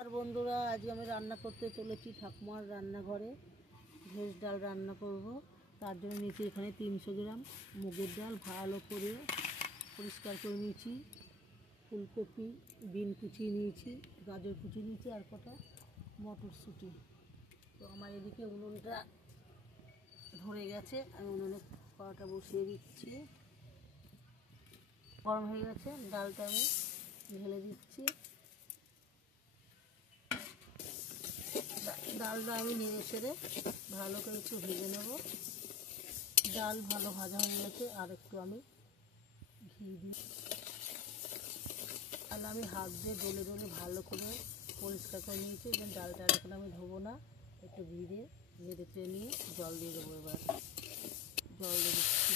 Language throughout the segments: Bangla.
আর বন্ধুরা, আজকে আমি রান্না করতে চলেছি ঠাকুমার রান্নাঘরে। ভেজ ডাল রান্না করব। তার জন্য নিচে এখানে 300 গ্রাম মুগের ডাল ভালো করে পরিষ্কার করে নিয়েছি। ফুলকপি, বিন কুচিয়ে নিয়েছি, গাজর কুচিয়ে নিয়েছি, আর কটা মটরশুঁটি। তো আমার এদিকে উনুনটা ধরে গেছে, আমি উনুনে কড়াটা বসিয়ে দিচ্ছি। গরম হয়ে গেছে, ডালটা আমি ঢেলে দিচ্ছি। ডালটা আমি নেড়ে ছেড়ে ভালো করে একটু ভেজে নেব। ডাল ভালো ভাজা হয়ে গেছে, আর একটু আমি ঘি দিই। তাহলে আমি হাত দিয়ে ডলে ডলে ভালো করে পরিষ্কার করে নিয়েছি। এবং ডালটা এখন আমি ধোবো না, একটু ঘি দিয়ে নেড়ে চেড়ে নিয়ে জল দিয়ে দেবো। এবার জল দিয়ে দিচ্ছি,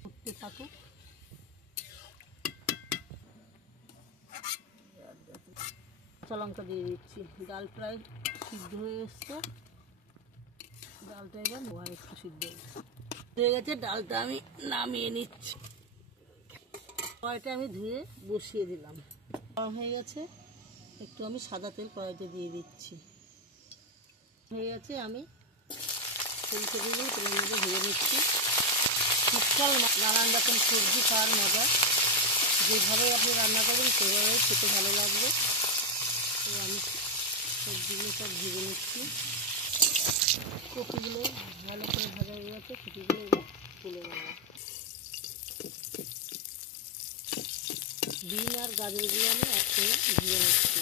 ফুটতে থাকুক। কাঁচা লঙ্কা দিয়ে দিচ্ছি। ডাল প্রায় সিদ্ধ হয়ে এসছে, ডালটা এবার একটু সিদ্ধ হয়ে গেছে। ডালটা আমি নামিয়ে নিচ্ছি। কড়াইটা আমি ধুয়ে বসিয়ে দিলাম। গরম হয়ে গেছে, একটু আমি সাদা তেল কড়াইতে দিয়ে দিচ্ছি। হয়ে গেছে, আমি ফুলকপিগুলো তেলের মধ্যে ভেজে নিচ্ছি। শীতকাল নানান রকম সবজি খাওয়ার মজা, যেভাবে আপনি রান্না করবেন সেভাবেই খেতে ভালো লাগবে। তো আমি সবজিগুলো সব ভেজে নিচ্ছি। কপিগুলো ভালো করে ভাজা হয়ে গেছে, কপিগুলো তুলে নেব। বিন আর গাজরগুলো আমি একসাথে ভেজে নিচ্ছি।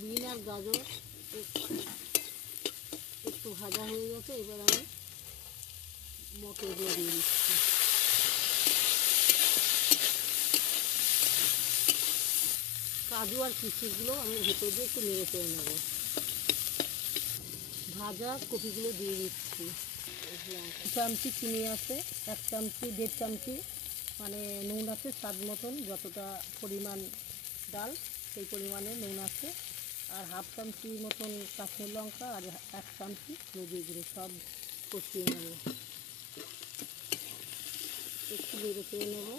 বিন আর গাজর একটু ভাজা হয়ে গেছে, এবার আমি মটরগুলো দিয়ে দিচ্ছি। কাজু আর কিশমিশগুলো আমি ভেতর দিয়ে একটু নেড়ে চেড়ে নেব। ভাজা কপিগুলো দিয়ে দিচ্ছি। 1 চামচি চিনি আছে, 1 চামচি 1.5 চামচি মানে নুন আছে স্বাদ মতন, যতটা পরিমাণ ডাল সেই পরিমাণে নুন আছে। আর 1/2 চামচি মতন কাশ্মীর লঙ্কা, আর 1 চামচি হলুদের গুঁড়ো, সব কষিয়ে নেব। একটু নেড়ে চেড়ে নেব।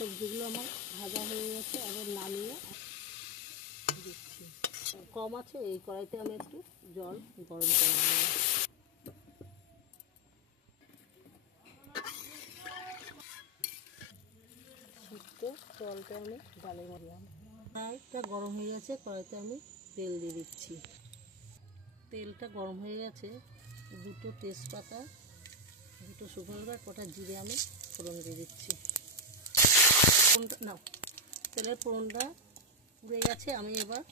সবজিগুলো আমার ভাজা হয়ে গেছে, আবার নামিয়ে দিচ্ছি। কম আছে, এই কড়াইতে আমি একটু জল গরম করে নেব। সিদ্ধ জলটা আমি ডালে মারলাম। কড়াইটা গরম হয়ে গেছে, কড়াইতে আমি তেল দিয়ে দিচ্ছি। তেলটা গরম হয়ে গেছে, 2টো তেজপাতা, 2টো শুকনো লঙ্কা, কটা জিরে আমি ফোড়ন দিয়ে দিচ্ছি। না, তেলের ফোড়নটা পুড়ে গেছে, আমি এবার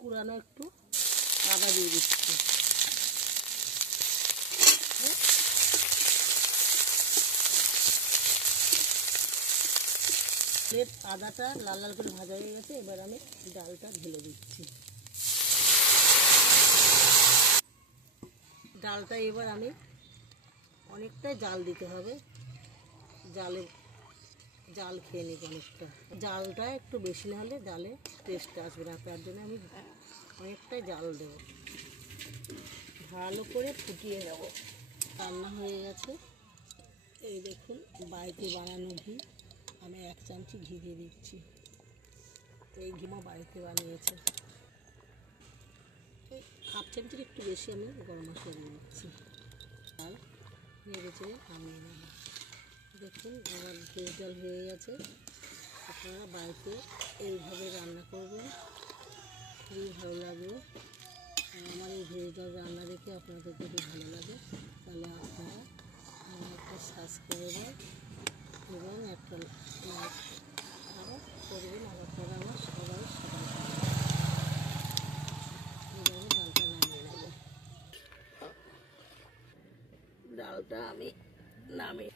কুড়ানো একটু আদা দিয়ে দিচ্ছি। আদাটা লাল লাল করে ভাজা হয়ে গেছে, এবার আমি ডালটা ঢেলে দিচ্ছি। ডালটা এবার আমি অনেকটাই জাল দিতে হবে, জাল খেয়ে নিব অনেকটা। জালটা একটু বেশি না হলে ডালে টেস্ট আসবে না, তার জন্য আমি অনেকটাই জাল দেবো। ভালো করে ফুটিয়ে নেব। রান্না হয়ে গেছে, এই দেখুন বাড়িতে বানানো ঘি। আমি 1 চামচি ঘি দিয়ে দিচ্ছি। এই ঘি আমার বাড়িতে বানিয়েছে। 1/2 চামচির একটু বেশি আমি গরম মশলা দিয়ে দিচ্ছি। আর নেড়ে চেড়ে নামিয়ে নেব। দেখুন আমার ভেজ ডাল হয়ে গেছে। আপনারা বাড়িতে এইভাবে রান্না করবেন, খুবই ভালো লাগবে। আমার এই ভেজ ডাল রান্না দেখে আপনাদের যদি ভালো লাগে, তাহলে আপনারা একটা সাবস্ক্রাইবার এবং একটা লাইক করবেন। আর আপনারা আমার সবাই এইভাবে ডালটা নামিয়ে নেব। ডালটা আমি নামিয়ে